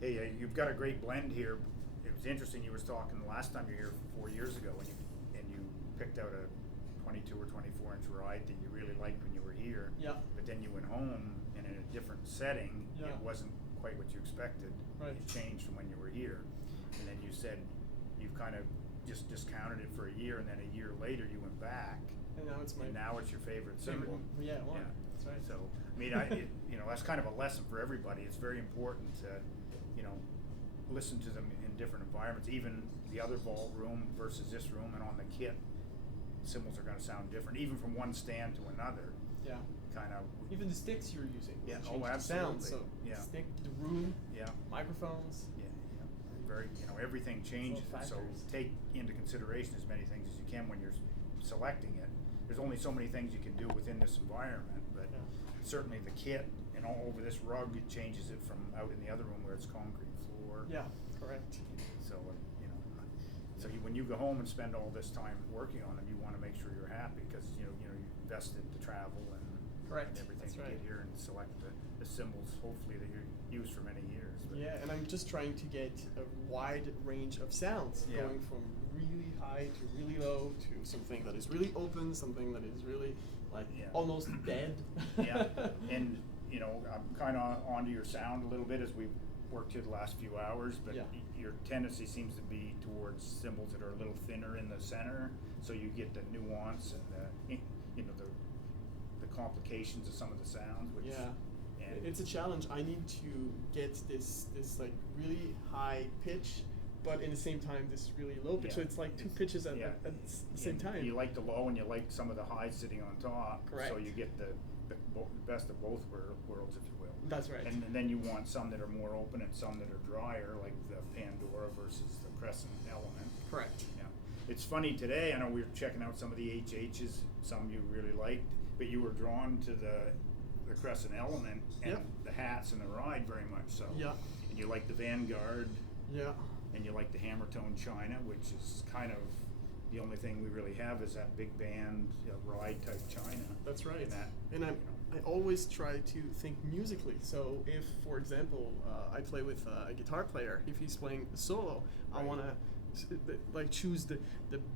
Hey, you've got a great blend here. It was interesting, you was talking the last time you were here 4 years ago, and you picked out a 22 or 24 inch ride that you really liked when you were here. Yeah. But then you went home, and in a different setting, Yeah. it wasn't quite what you expected. Right. It changed from when you were here. And then you said you've kind of just discounted it for a year, and then a year later you went back. And now it's your favorite cymbal. Yeah, one. Yeah. That's right. So, I mean, that's kind of a lesson for everybody. It's very important to, listen to them in different environments. Even the other vault room versus this room, and on the kit, cymbals are going to sound different, even from one stand to another. Yeah. Kind of. Even the sticks you're using. Yeah. Change the Absolutely. sound. So yeah. stick, the room. Yeah. Microphones. Yeah. Very. Everything changes. So take into consideration as many things as you can when you're selecting it. There's only so many things you can do within this environment, but certainly the kit and all over this rug, it changes it from out in the other room where it's concrete floor. Yeah, correct. So when you go home and spend all this time working on them, you want to make sure you're happy because you invested to travel and everything That's to right. get here and select the cymbals, hopefully that you use for many years. But Yeah, and I'm just trying to get a wide range of sounds, going from really high to really low to something that is really open, something that is really almost dead. Yeah, and I'm kind of onto your sound a little bit as we've worked here the last few hours, but your tendency seems to be towards cymbals that are a little thinner in the center, so you get the nuance and the complications of some of the sounds. Which, and it's a challenge. I need to get this like really high pitch, but in the same time this really low pitch. So it's like two pitches at the same time. You like the low and you like some of the high sitting on top. Correct. So you get the best of both worlds, if you will. That's right. And then you want some that are more open and some that are drier, like the Pandora versus the Crescent Element. Correct. Yeah. It's funny today, I know we were checking out some of the HHs, some you really liked, but you were drawn to the Crescent Element and the hats and the ride very much so. Yeah. And you like the Vanguard. Yeah. And you like the Hammertone China, which is kind of the only thing we really have is that big band ride type China. That's right. And I always try to think musically. So if, for example, I play with a guitar player, if he's playing a solo, I want to choose the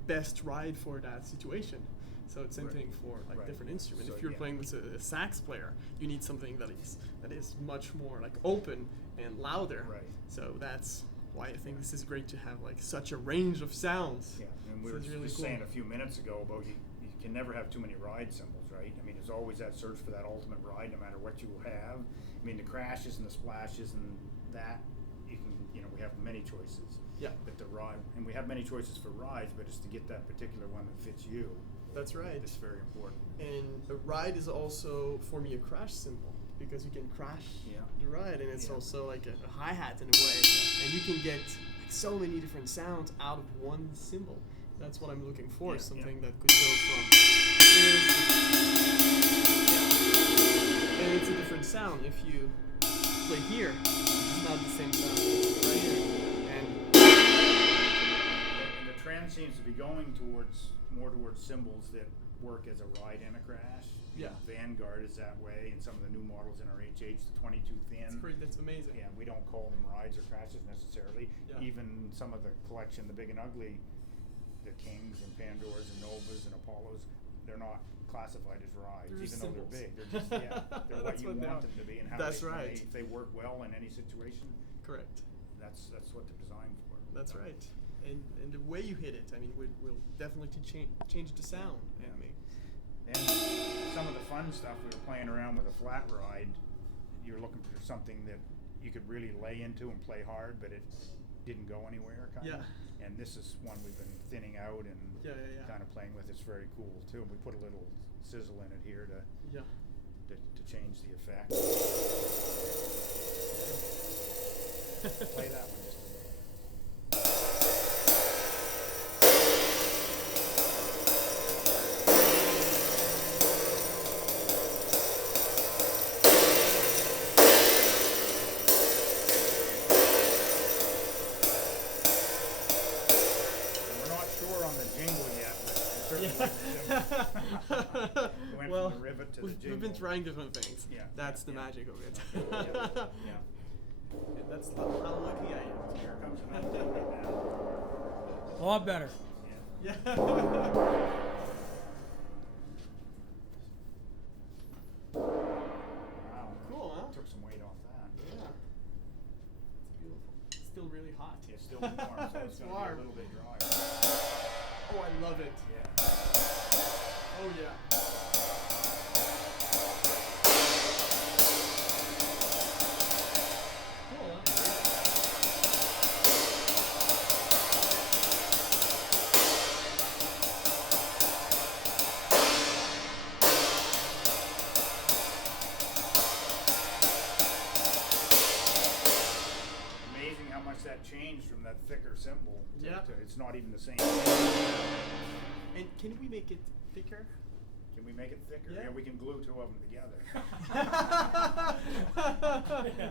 best ride for that situation. So it's same thing for different instruments. So if you're playing with a sax player, you need something that is much more open and louder. Right. So that's why I think this is great to have such a range of sounds. Yeah, and we were just saying a few minutes ago about you can never have too many ride cymbals, right? I mean, there's always that search for that ultimate ride, no matter what you have. I mean, the crashes and the splashes and that, you can, we have many choices. Yeah. But the ride, and we have many choices for rides, but it's to get that particular one that fits you. That's right. It's very important. And a ride is also, for me, a crash cymbal, because you can crash the ride, and it's also like a hi-hat in a way, and you can get so many different sounds out of one cymbal. That's what I'm looking for, something that could go from this, and it's a different sound. If you play here, it's not the same sound as right here. And the trend seems to be going more towards cymbals that work as a ride and a crash. Yeah. Vanguard is that way, and some of the new models in our HH, the 22 thin. That's amazing. Yeah, we don't call them rides or crashes necessarily. Yeah. Even some of the collection, the big and ugly, the Kings and Pandoras and Novas and Apollos, they're not classified as rides, they're even cymbals. though they're big. They're just they're what you want them to be, and how if they work well in any situation. Correct. That's what they're designed for. That's right. And the way you hit it, I mean, will definitely change the sound. Yeah. And some of the fun stuff, we were playing around with a flat ride. You're looking for something that you could really lay into and play hard, but it didn't go anywhere, kind of. And this is one we've been thinning out and kind of playing with. It's very cool too. We put a little sizzle in it here to change the effect. Play that one just a little. Well, we've been trying different things. Yeah. That's the magic of it. Yeah. and that's how lucky I am. Here comes another one now. A lot better. Yeah. Wow. Cool, huh? Took some weight off that. Yeah. It's beautiful. It's still really hot. It's still warm, so it's going to be warm. a little bit drier. Oh, I love it. Yeah. Oh, yeah. Cool, huh? Amazing how much that changed from that thicker cymbal to, Yeah. to it's not even the same. And can we make it thicker? Can we make it thicker? Yeah. Yeah, we can glue two of them together. Yeah.